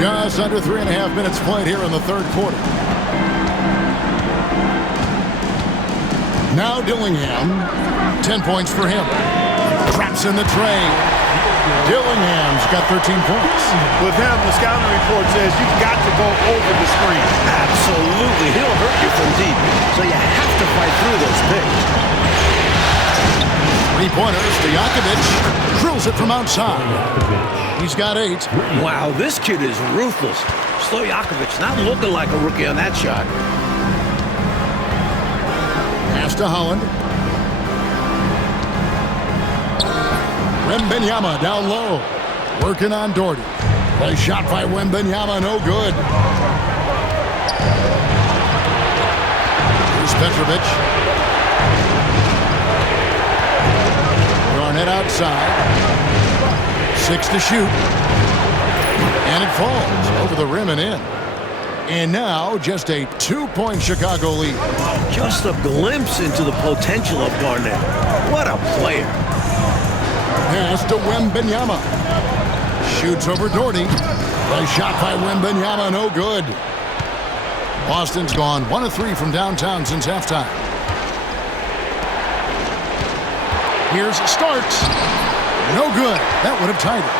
Just under 3.5 minutes played here in the third quarter. Now Dillingham, 10 points for him. Traps in the tray. Dillingham's got 13 points. With him, the scouting report says you've got to go over the screen. Absolutely. He'll hurt you from deep, so you have to fight through those picks. Three-pointers, Stojakovic drills it from outside. He's got 8. Wow, this kid is ruthless. Stojakovic not looking like a rookie on that shot. Pass to Holland. Wembanyama down low. Working on Doherty. Play shot by Wembanyama, no good. Here's Petrovic. Garnett outside. 6 to shoot. And it falls over the rim and in. And now just a 2-point Chicago lead. Just a glimpse into the potential of Garnett. What a player. Pass to Wembanyama. Shoots over Doherty. A shot by Wembanyama, no good. Boston's gone 1 of 3 from downtown since halftime. Here's Starks. No good. That would have tied it.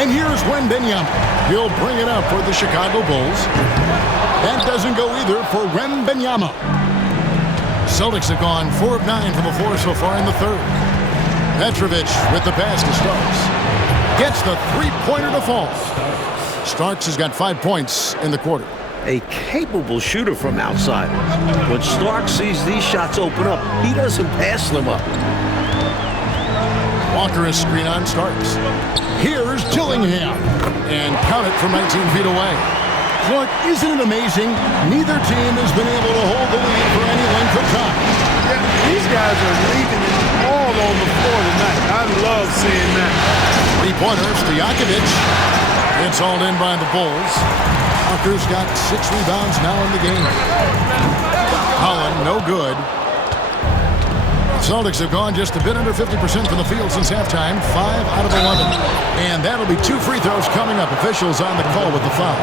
And here's Wembanyama. He'll bring it up for the Chicago Bulls. That doesn't go either for Wembanyama. Celtics have gone 4 of 9 from the floor so far in the third. Petrovic with the pass to Starks. Gets the three-pointer to fall. Starks has got 5 points in the quarter. A capable shooter from outside. When Starks sees these shots open up, he doesn't pass them up. Walker is screen on Starks. Here's Dillingham. And count it from 19 feet away. Clark, isn't it amazing? Neither team has been able to hold the lead for any length of time. Yeah, these guys are leaving it all on the floor tonight. I love seeing that. Three-pointers to Stojakovic. It's all in by the Bulls. Walker's got 6 rebounds now in the game. Holland, no good. Celtics have gone just a bit under 50% from the field since halftime, 5 out of 11. And that'll be 2 free throws coming up. Officials on the call with the foul.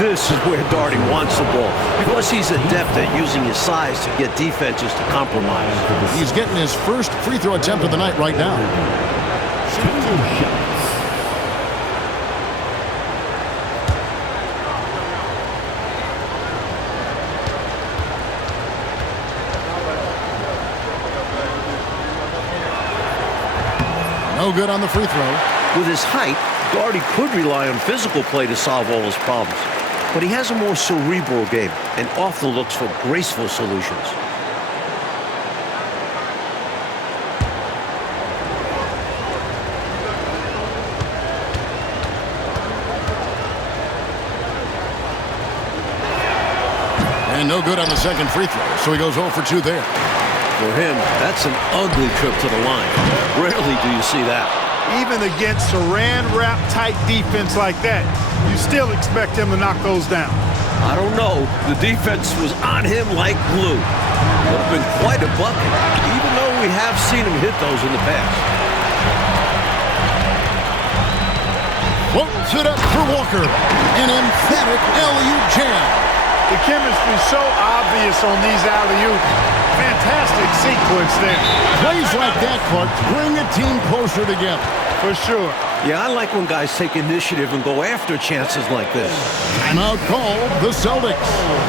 This is where Doherty wants the ball, because he's adept at using his size to get defenses to compromise. He's getting his first free throw attempt of the night right now. No good on the free throw. With his height, Doherty could rely on physical play to solve all his problems. But he has a more cerebral game and often looks for graceful solutions. And no good on the second free throw, so he goes 0 for 2 there. For him, that's an ugly trip to the line. Rarely do you see that. Even against saran wrap tight defense like that, you still expect him to knock those down. I don't know. The defense was on him like glue. Would have been quite a bucket, even though we have seen him hit those in the past. Floats it up for Walker. An emphatic alley-oop jam. The chemistry's so obvious on these alley-oops. Fantastic sequence there. Plays like that, Clark, bring a team closer together. For sure. Yeah, I like when guys take initiative and go after chances like this. Timeout call, the Celtics.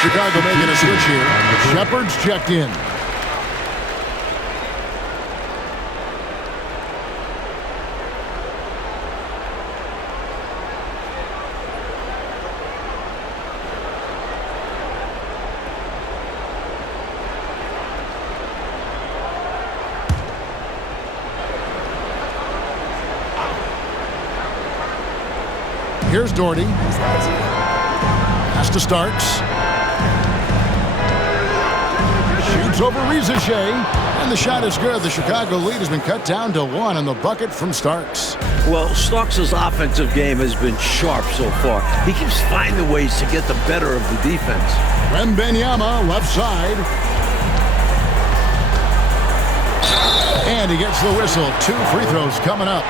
Chicago making a switch here. Shepard's checked in. Here's Doherty. Pass to Starks. Shoots over Rizichet. And the shot is good. The Chicago lead has been cut down to 1 on the bucket from Starks. Well, Starks' offensive game has been sharp so far. He keeps finding ways to get the better of the defense. Wembanyama, left side. And he gets the whistle. 2 free throws coming up.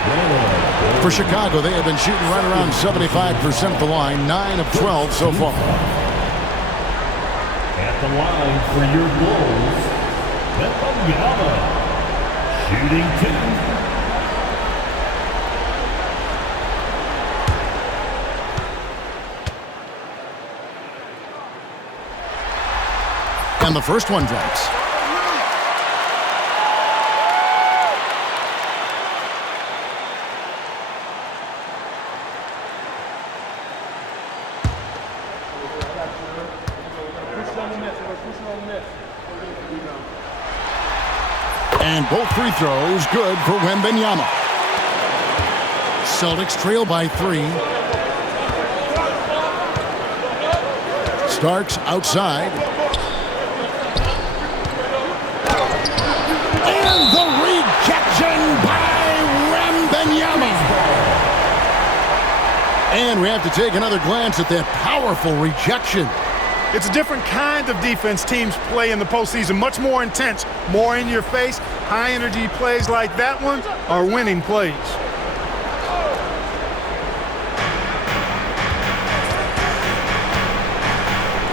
For Chicago, they have been shooting right around 75% at the line. 9 of 12 so far. At the line for your Bulls, Wembanyama, shooting 2. And the first one drops. And both free throws good for Wembanyama. Celtics trail by 3. Starks outside. And the rejection by Wembanyama. And we have to take another glance at that powerful rejection. It's a different kind of defense teams play in the postseason. Much more intense, more in your face. High energy plays like that one are winning plays.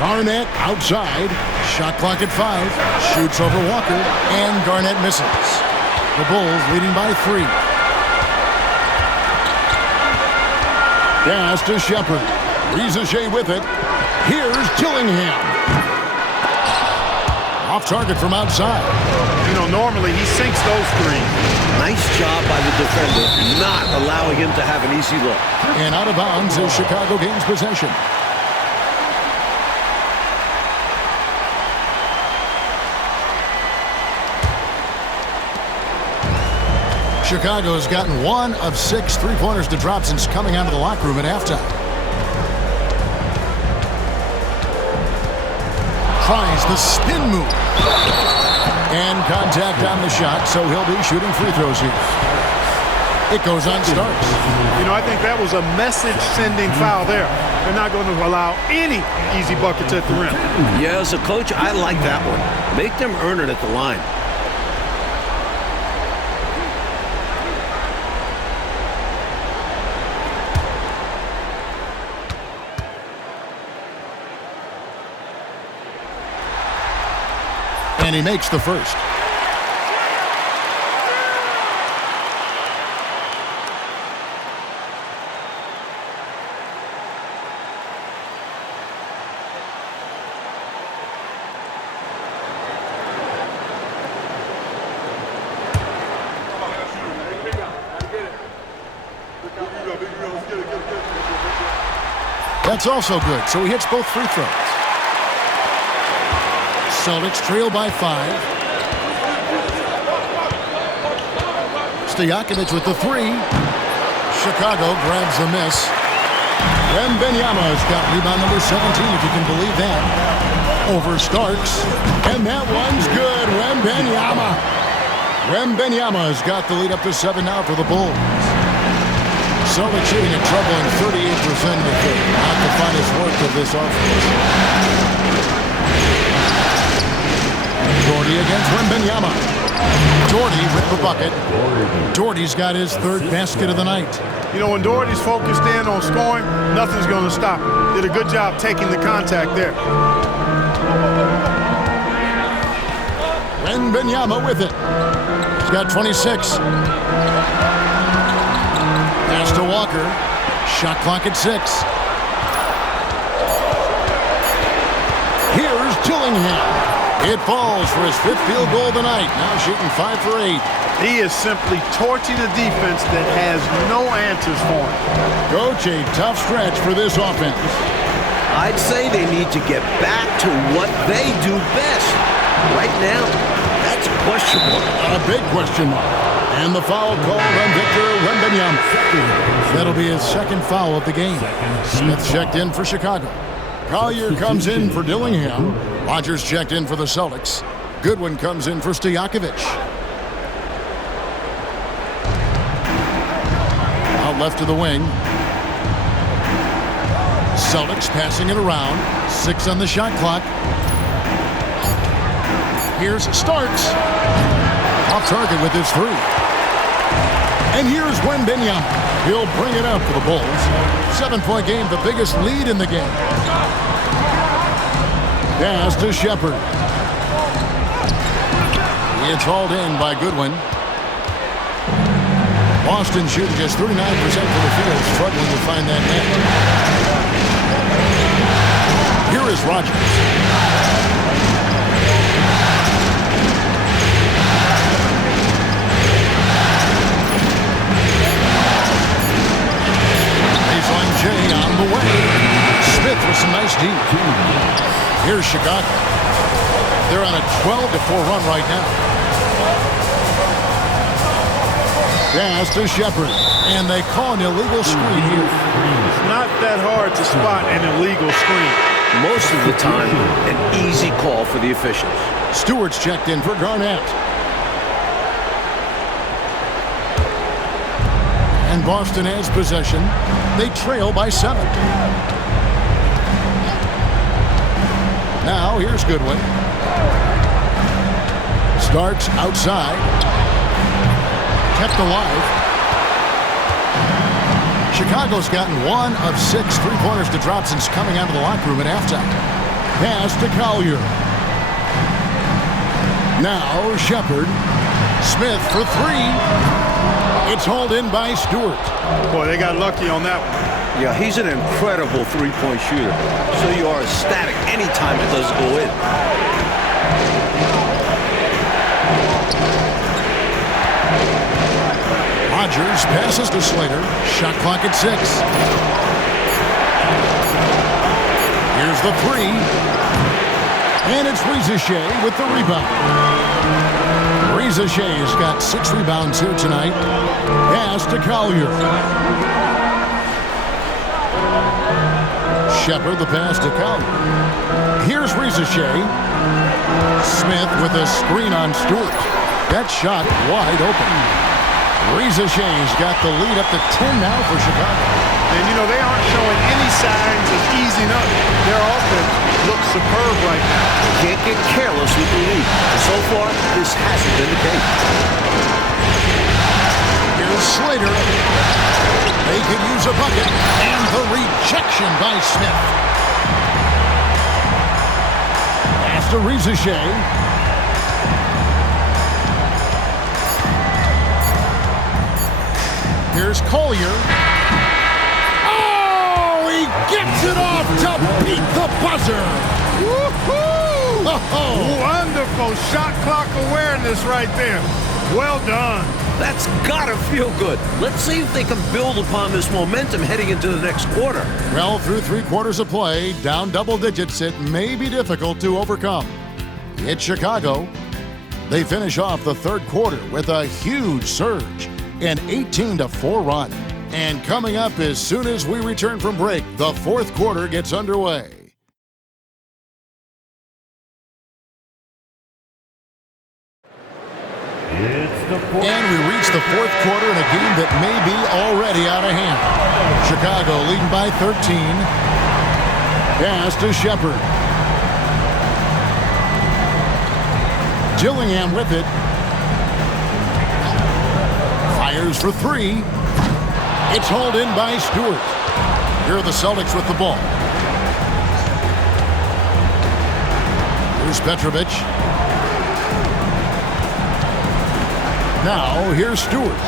Garnett outside. Shot clock at 5. Shoots over Walker. And Garnett misses. The Bulls leading by 3. Pass to Shepard. Rizichet with it. Here's Dillingham. Off target from outside. You know, normally he sinks those 3. Nice job by the defender, not allowing him to have an easy look. And out of bounds as Chicago gains possession. Chicago has gotten 1 of 6 three-pointers to drop since coming out of the locker room at halftime. Tries the spin move. And contact on the shot, so he'll be shooting free throws here. It goes on Starks. You know, I think that was a message-sending foul there. They're not going to allow any easy buckets at the rim. Yeah, as a coach, I like that one. Make them earn it at the line. And he makes the first. That's also good, so he hits both free throws. Celtics trail by 5. Stojakovic with the 3. Chicago grabs the miss. Wembanyama's got rebound number 17, if you can believe that. Over Starks. And that one's good. Wembanyama's got the lead up to 7 now for the Bulls. Celtics shooting a troubling 38% in the third. Not the finest work of this offense. Doherty against Wembanyama. Doherty with the bucket. Doherty's got his 3rd basket of the night. You know, when Doherty's focused in on scoring, nothing's going to stop him. Did a good job taking the contact there. Wembanyama with it. He's got 26. Pass to Walker. Shot clock at 6. Dillingham. It falls for his 5th field goal of the night. Now shooting 5 for 8. He is simply torching a defense that has no answers for him. Coach, a tough stretch for this offense. I'd say they need to get back to what they do best. Right now, that's a question mark. A big question mark. And the foul called on Victor Wembanyama. That'll be his 2nd foul of the game. Smith checked in for Chicago. Collier comes in for Dillingham. Rogers checked in for the Celtics. Goodwin comes in for Stojakovic. Out left to the wing. Celtics passing it around. 6 on the shot clock. Here's Starks. Off target with his 3. And here's Wembanyama. He'll bring it up for the Bulls. 7-point game, the biggest lead in the game. Pass to Shepard. It's hauled in by Goodwin. Boston shooting just 39% from the field, struggling to find that net. Here is Rogers. Baseline J on the way. Smith with some nice D. Here's Chicago. They're on a 12-4 run right now. Pass to Shepard. And they call an illegal screen here. It's not that hard to spot an illegal screen. Most of the time, an easy call for the officials. Stewart's checked in for Garnett. And Boston has possession. They trail by 7. Now, here's Goodwin. Starts outside. Kept alive. Chicago's gotten 1 of 6 3-pointers to drop since coming out of the locker room at halftime. Pass to Collier. Now, Shepard. Smith for 3. It's hauled in by Stewart. Boy, they got lucky on that one. Yeah, he's an incredible 3-point shooter. So you are ecstatic anytime it does go in. Rogers passes to Slater. Shot clock at 6. Here's the 3. And it's Rizachet with the rebound. Rizachet's got 6 rebounds here tonight. Pass to Collier. Shepard, the pass to Collier. Here's Rizachet. Smith with a screen on Stewart. That shot wide open. Rizachet's got the lead up to 10 now for Chicago. And, you know, they aren't showing any signs of easing up. Their offense looks superb right now. Can't get careless with the lead. And so far, this hasn't been the case. Here's Slater. They could use a bucket. And the rejection by Smith. Pass to Rizachet. Here's Collier. Oh, he gets it off to beat the buzzer. Woo-hoo! Oh. Wonderful shot clock awareness right there. Well done. That's gotta feel good. Let's see if they can build upon this momentum heading into the next quarter. Well, through 3 quarters of play, down double digits, it may be difficult to overcome. It's Chicago. They finish off the 3rd quarter with a huge surge. An 18-4 run. And coming up as soon as we return from break, the 4th quarter gets underway. And we reach the 4th quarter in a game that may be already out of hand. Chicago leading by 13. Pass to Shepard. Dillingham with it. Fires for 3. It's hauled in by Stewart. Here are the Celtics with the ball. Here's Petrovic. Now, here's Stewart.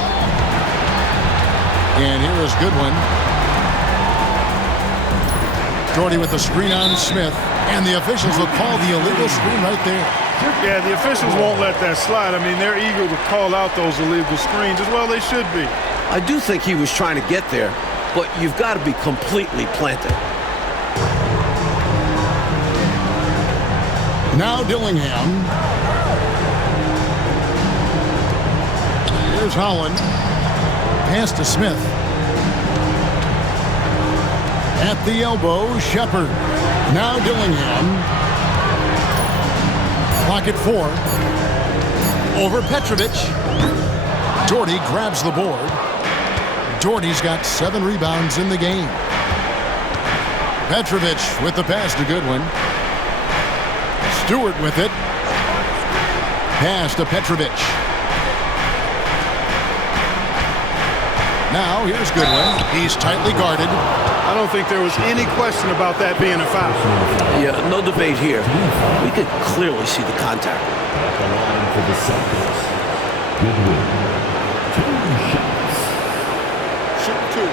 And here is Goodwin. Doherty with the screen on Smith, and the officials will call the illegal screen right there. Yeah, the officials won't let that slide. I mean, they're eager to call out those illegal screens as well. They should be. I do think he was trying to get there, but you've got to be completely planted. Now Dillingham. Here's Holland. Pass to Smith. At the elbow, Shepard. Now Dillingham. Clock at 4. Over Petrovic. Doherty grabs the board. Doherty's got 7 rebounds in the game. Petrovic with the pass to Goodwin. Stewart with it. Pass to Petrovic. Now here's Goodwin. He's tightly guarded. I don't think there was any question about that being a foul. Yeah, no debate here. We could clearly see the contact. At the line for the Celtics, Goodwin, 2 shots. Shoot 2.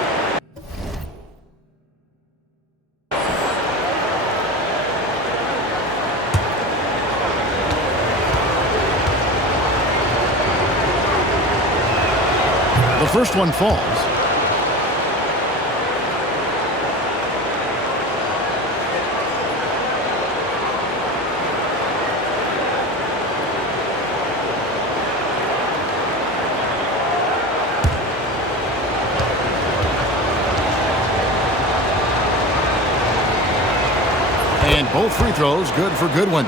The first one falls. And both free throws good for Goodwin.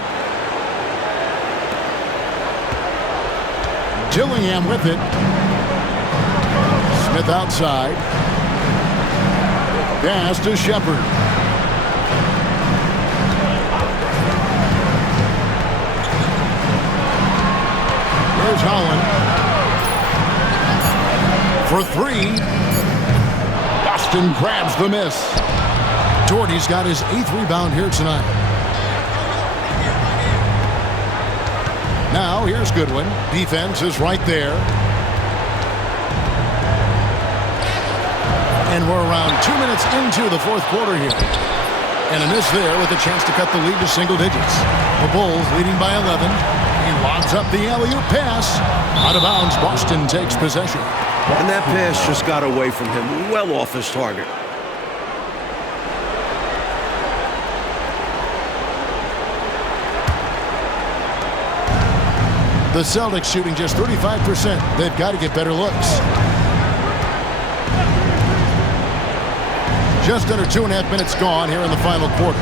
Dillingham with it. Smith outside. Pass to Shepard. Here's Holland. For 3. Boston grabs the miss. Doherty's got his 8th rebound here tonight. Now here's Goodwin. Defense is right there. And we're around 2 minutes into the fourth quarter here. And a miss there with a chance to cut the lead to single digits. The Bulls leading by 11. He lobs up the alley-oop pass. Out of bounds, Boston takes possession. And that pass just got away from him, well off his target. The Celtics shooting just 35%. They've got to get better looks. Just under 2.5 minutes gone here in the final quarter.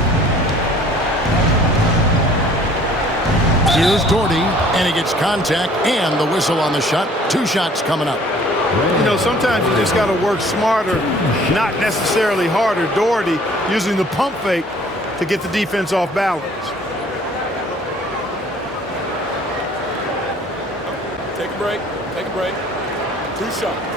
Here's Doherty, and he gets contact and the whistle on the shot. 2 shots coming up. You know, sometimes you just got to work smarter, not necessarily harder. Doherty using the pump fake to get the defense off balance. Take a break. Take a break. 2 shots.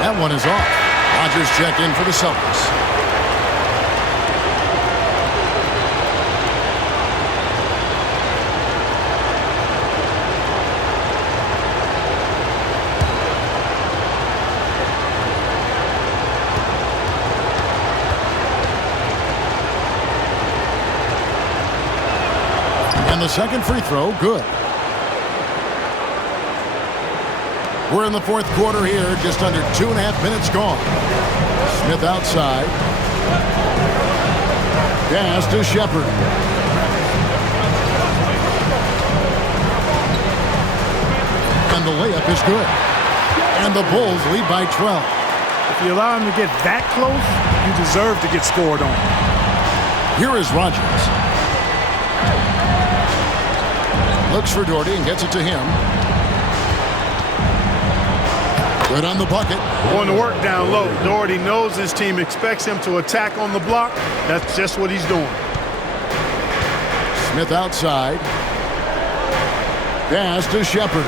That one is off. Rodgers check in for the Celtics. And the second free throw, good. We're in the fourth quarter here, just under 2.5 minutes gone. Smith outside. Pass to Shepard. And the layup is good. And the Bulls lead by 12. If you allow him to get that close, you deserve to get scored on. Here is Rodgers. Looks for Doherty and gets it to him. Good on the bucket. Going to work down low. Doherty knows his team expects him to attack on the block. That's just what he's doing. Smith outside. Pass to Shepard.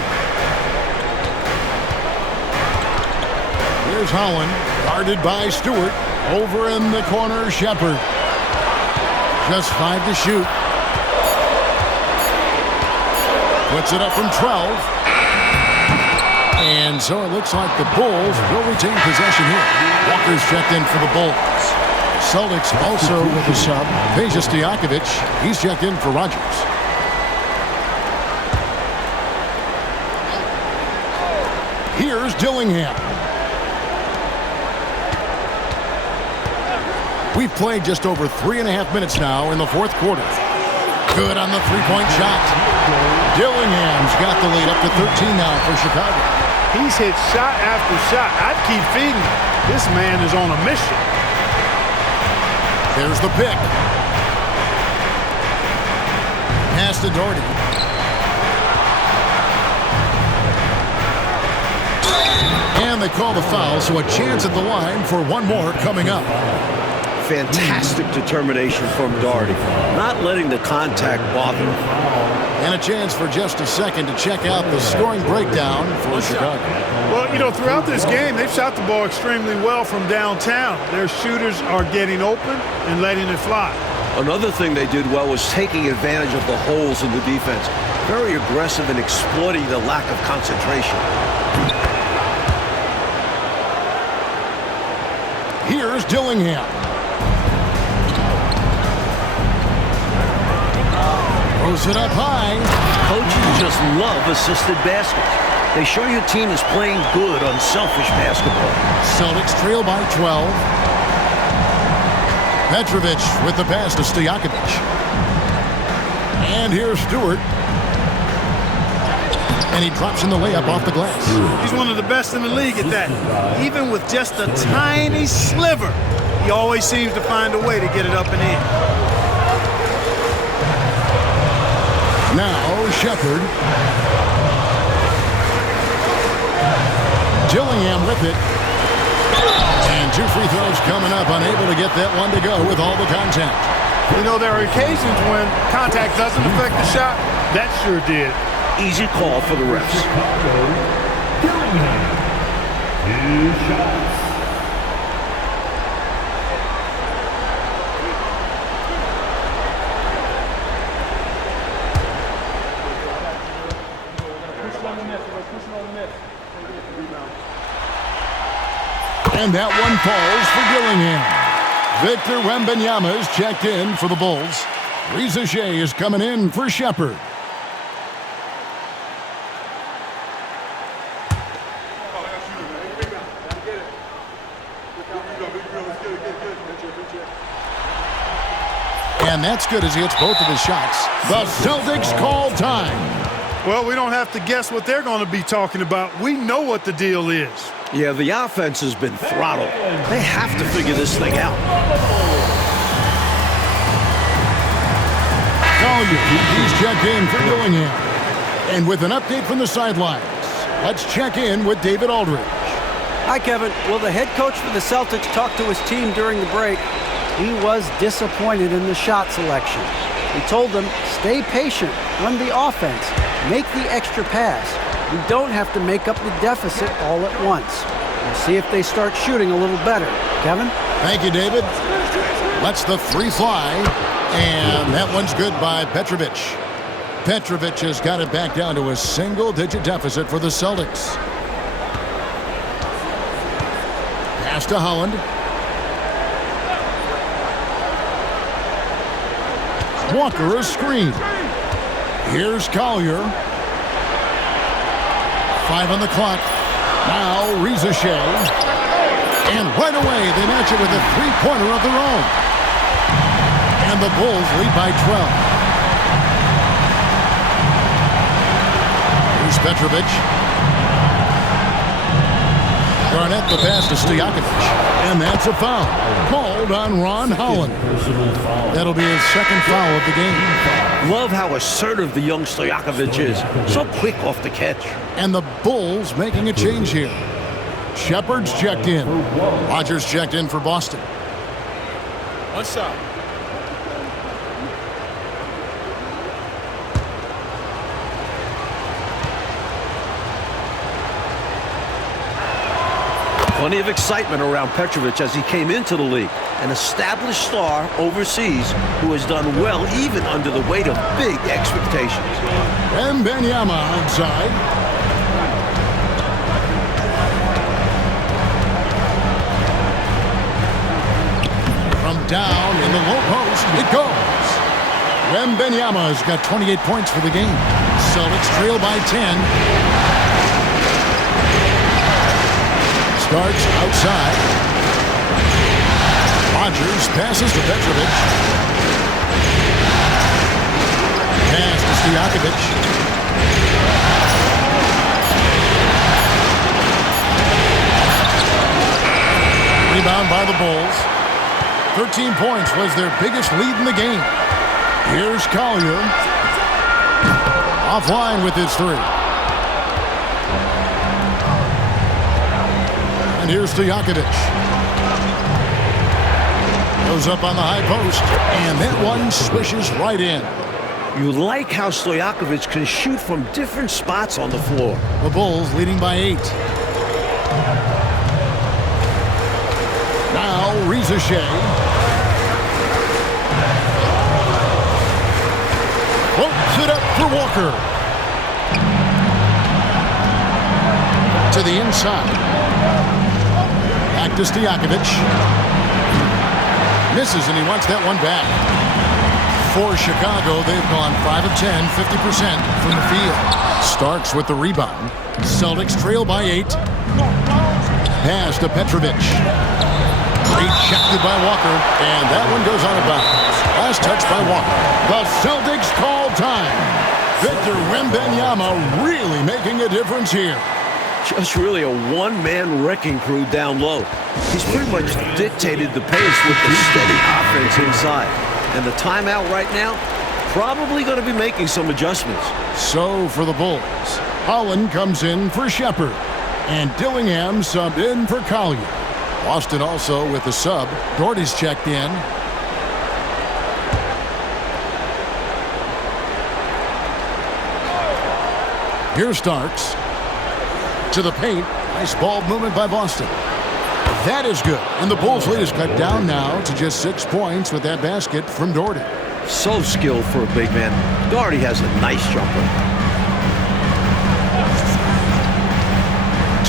Here's Holland, guarded by Stewart. Over in the corner, Shepard. Just 5 to shoot. Puts it up from 12. And so it looks like the Bulls will retain possession here. Walker's checked in for the Bulls. Celtics also with a sub. Peja Stojakovic. He's checked in for Rogers. Here's Dillingham. We've played just over 3.5 minutes now in the fourth quarter. Good on the three-point shot. Dillingham's got the lead up to 13 now for Chicago. He's hit shot after shot. I'd keep feeding him. This man is on a mission. There's the pick. Pass to Doherty. And they call the foul, so a chance at the line for one more coming up. Fantastic determination from Doherty, not letting the contact bother him. And a chance for just a second to check out the scoring breakdown for Chicago. Well, you know, throughout this game, they've shot the ball extremely well from downtown. Their shooters are getting open and letting it fly. Another thing they did well was taking advantage of the holes in the defense. Very aggressive in exploiting the lack of concentration. Here's Dillingham. Throws it up high. Coaches just love assisted baskets. They show your team is playing good, unselfish basketball. Celtics trail by 12. Petrovic with the pass to Stojakovic. And here's Stewart. And he drops in the layup off the glass. He's one of the best in the league at that. Even with just a tiny sliver, he always seems to find a way to get it up and in. Now Shepard. Dillingham with it. And 2 free throws coming up, unable to get that one to go with all the contact. You know, there are occasions when contact doesn't affect the shot. That sure did. Easy call for the refs. Dillingham. 2 shots. And that one falls for Dillingham. Victor Wembanyama is checked in for the Bulls. Reza Shea is coming in for Shepard. And that's good as he hits both of his shots. The Celtics call time. Well, we don't have to guess what they're going to be talking about. We know what the deal is. Yeah, the offense has been throttled. They have to figure this thing out. He's checked in for Dillingham. And with an update from the sidelines, let's check in with David Aldridge. Hi, Kevin. Well, the head coach for the Celtics talked to his team during the break. He was disappointed in the shot selection. He told them, stay patient, run the offense, make the extra pass. We don't have to make up the deficit all at once. We'll see if they start shooting a little better. Kevin? Thank you, David. Lets the three fly, and that one's good by Petrovic. Petrovic has got it back down to a single-digit deficit for the Celtics. Pass to Holland. Walker a screen. Here's Collier. 5 on the clock. Now Reza Shea. And right away they match it with a three-pointer of their own. And the Bulls lead by 12. Here's Petrovic. Garnett the pass to Stojakovic. And that's a foul. Called on Ron Holland. That'll be his second foul of the game. Love how assertive the young Stojakovic is. So quick off the catch. And the Bulls making a change here. Shepard's checked in. Rogers checked in for Boston. One shot. Plenty of excitement around Petrovic as he came into the league. An established star overseas who has done well even under the weight of big expectations. Wembanyama outside. From down in the low post, it goes. Wembanyama's got 28 points for the game. Celtics trail by 10. Starts outside. Rodgers passes to Petrovic. Pass to Stojakovic. Rebound by the Bulls. 13 points was their biggest lead in the game. Here's Collier. Offline with his three. And here's Stojakovic. Goes up on the high post, and that one swishes right in. You like how Stojakovic can shoot from different spots on the floor. The Bulls leading by 8. Now Rizashea. Floats it up for Walker. To the inside. Back to Stojakovic. Misses, and he wants that one back. For Chicago, they've gone 5 of 10, 50% from the field. Starks with the rebound. Celtics trail by 8. Pass to Petrovic. Rejected by Walker, and that one goes out of bounds. Last touch by Walker. The Celtics call time. Victor Wembanyama really making a difference here. Just really a one-man wrecking crew down low. He's pretty much dictated the pace with the steady offense inside. And the timeout right now, probably going to be making some adjustments. So for the Bulls, Holland comes in for Shepard, and Dillingham subbed in for Collier. Boston also with the sub. Doherty's checked in. Here's Starks. To the paint. Nice ball movement by Boston. That is good. And the Bulls' lead is cut down now to just 6 points with that basket from Doherty. So skilled for a big man. Doherty has a nice jumper.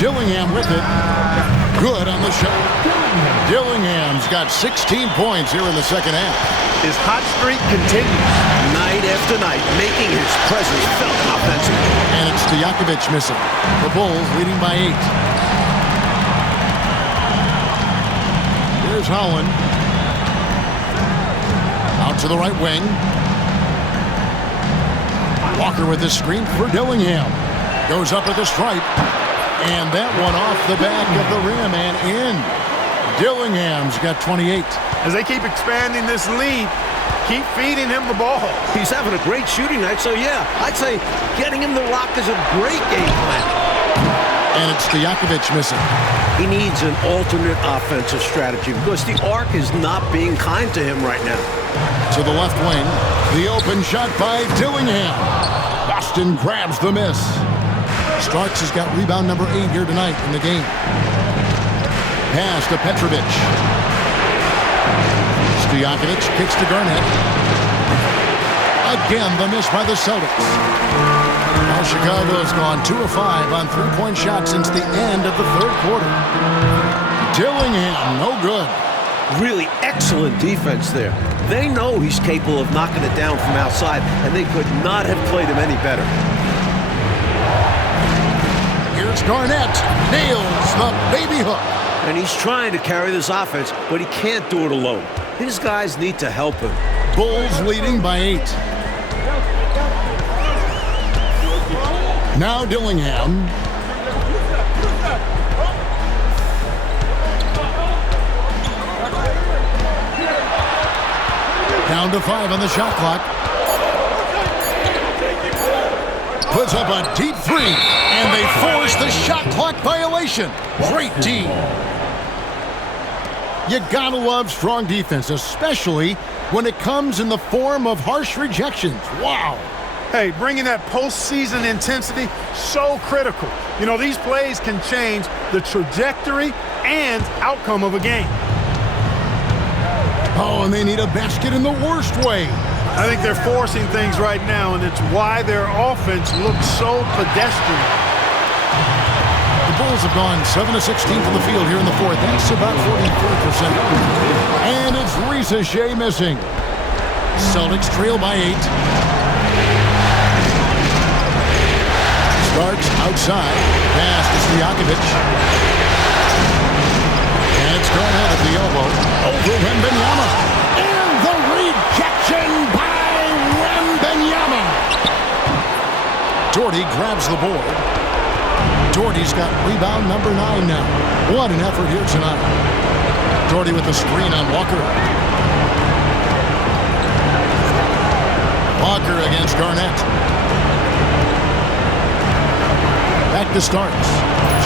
Dillingham with it. Good on the shot. Dillingham's got 16 points here in the second half. His hot streak continues. Night after night, making his presence felt offensively. And it's Stojakovic missing. The Bulls leading by 8. Here's Holland. Out to the right wing. Walker with the screen for Dillingham. Goes up at the stripe. And that one off the back of the rim and in. Dillingham's got 28. As they keep expanding this lead, keep feeding him the ball. He's having a great shooting night, so yeah, I'd say getting him the rock is a great game plan. And it's Stojakovic missing. He needs an alternate offensive strategy because the arc is not being kind to him right now. To the left wing, the open shot by Dillingham. Boston grabs the miss. Starks has got rebound number 8 here tonight in the game. Pass to Petrovic. Stojakovic kicks to Garnett. Again, the miss by the Celtics. Now Chicago's gone 2 of 5 on three-point shots since the end of the third quarter. Dillingham, no good. Really excellent defense there. They know he's capable of knocking it down from outside, and they could not have played him any better. Here's Garnett. Nails the baby hook. And he's trying to carry this offense, but he can't do it alone. His guys need to help him. Bulls leading by 8. Now Dillingham. Down to 5 on the shot clock. Puts up a deep three, and they force the shot clock violation. Great D. You gotta love strong defense, especially when it comes in the form of harsh rejections. Wow. Hey, bringing that postseason intensity, so critical. You know, these plays can change the trajectory and outcome of a game. Oh, and they need a basket in the worst way. I think they're forcing things right now, and it's why their offense looks so pedestrian. The Bulls have gone 7 of 16 from the field here in the fourth. That's about 44%. And it's Risa Shea missing. Celtics trail by 8. Starts outside. Pass to Stojakovic. And it's gone out at the elbow. Over Wembanyama. And the rejection by Wembanyama. Doherty grabs the board. Doherty's got rebound number 9 now. What an effort here tonight. Doherty with the screen on Walker. Walker against Garnett. Back to Starks.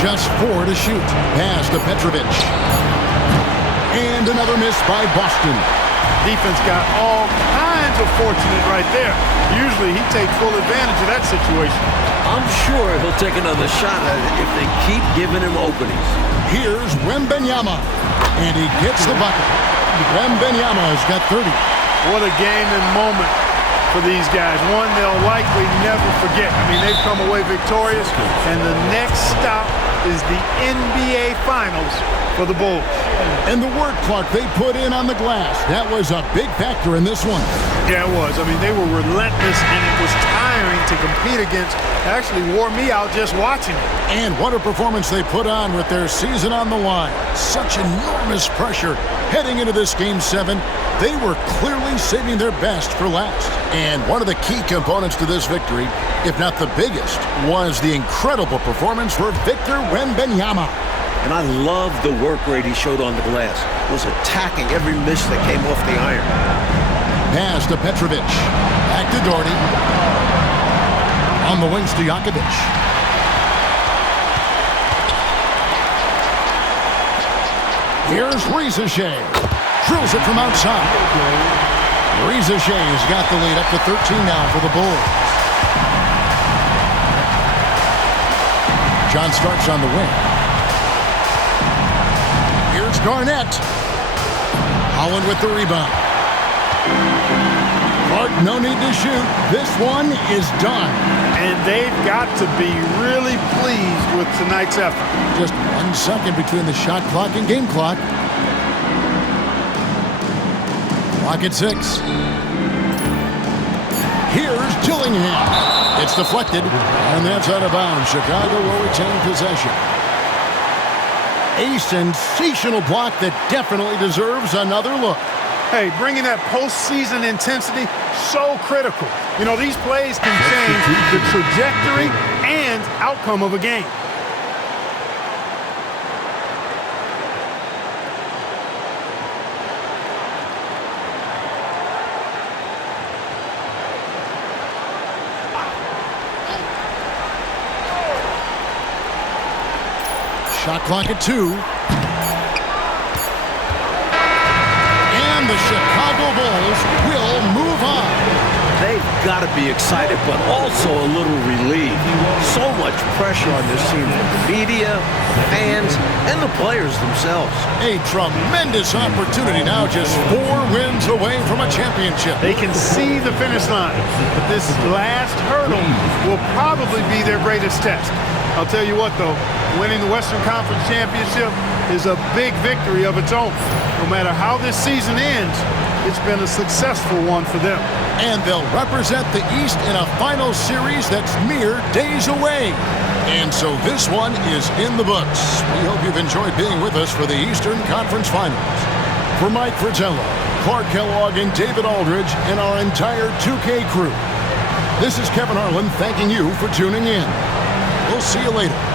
Just 4 to shoot. Pass to Petrovic. And another miss by Boston. Defense got all kinds of fortunate right there. Usually he takes full advantage of that situation. I'm sure he'll take another shot at it if they keep giving him openings. Here's Wembanyama. And he gets the bucket. Wembanyama has got 30. What a game and moment for these guys. One they'll likely never forget. I mean, they've come away victorious, and the next stop is the NBA Finals for the Bulls. And the work clock they put in on the glass, that was a big factor in this one. Yeah, it was. I mean, they were relentless, and it was tiring to compete against. Actually wore me out just watching it. And what a performance they put on with their season on the line. Such enormous pressure heading into this Game 7. They were clearly saving their best for last. And one of the key components to this victory, if not the biggest, was the incredible performance for Victor Wembanyama. And I love the work rate he showed on the glass. He was attacking every miss that came off the iron. Pass to Petrovic. Back to Doherty. On the wings to Stojakovic. Here's Risa Shea. Drills it from outside. Risa Shea's got the lead up to 13 now for the Bulls. John Starks on the wing. Here's Garnett. Holland with the rebound. Clark, no need to shoot. This one is done. And they've got to be really pleased with tonight's effort. Just 1 second between the shot clock and game clock. Clock at 6. Here's Dillingham. It's deflected, and that's out of bounds. Chicago will retain possession. A sensational block that definitely deserves another look. Hey, bringing that postseason intensity, so critical. You know, these plays can change the trajectory and outcome of a game. Shot clock at 2. And the Chicago Bulls will move on. They've got to be excited, but also a little relieved. So much pressure on this team from the media, fans, and the players themselves. A tremendous opportunity now, just 4 wins away from a championship. They can see the finish line, but this last hurdle will probably be their greatest test. I'll tell you what, though, winning the Western Conference Championship is a big victory of its own. No matter how this season ends, it's been a successful one for them. And they'll represent the East in a final series that's mere days away. And so this one is in the books. We hope you've enjoyed being with us for the Eastern Conference Finals. For Mike Fratello, Clark Kellogg, and David Aldridge, and our entire 2K crew, this is Kevin Harlan thanking you for tuning in. We'll see you later.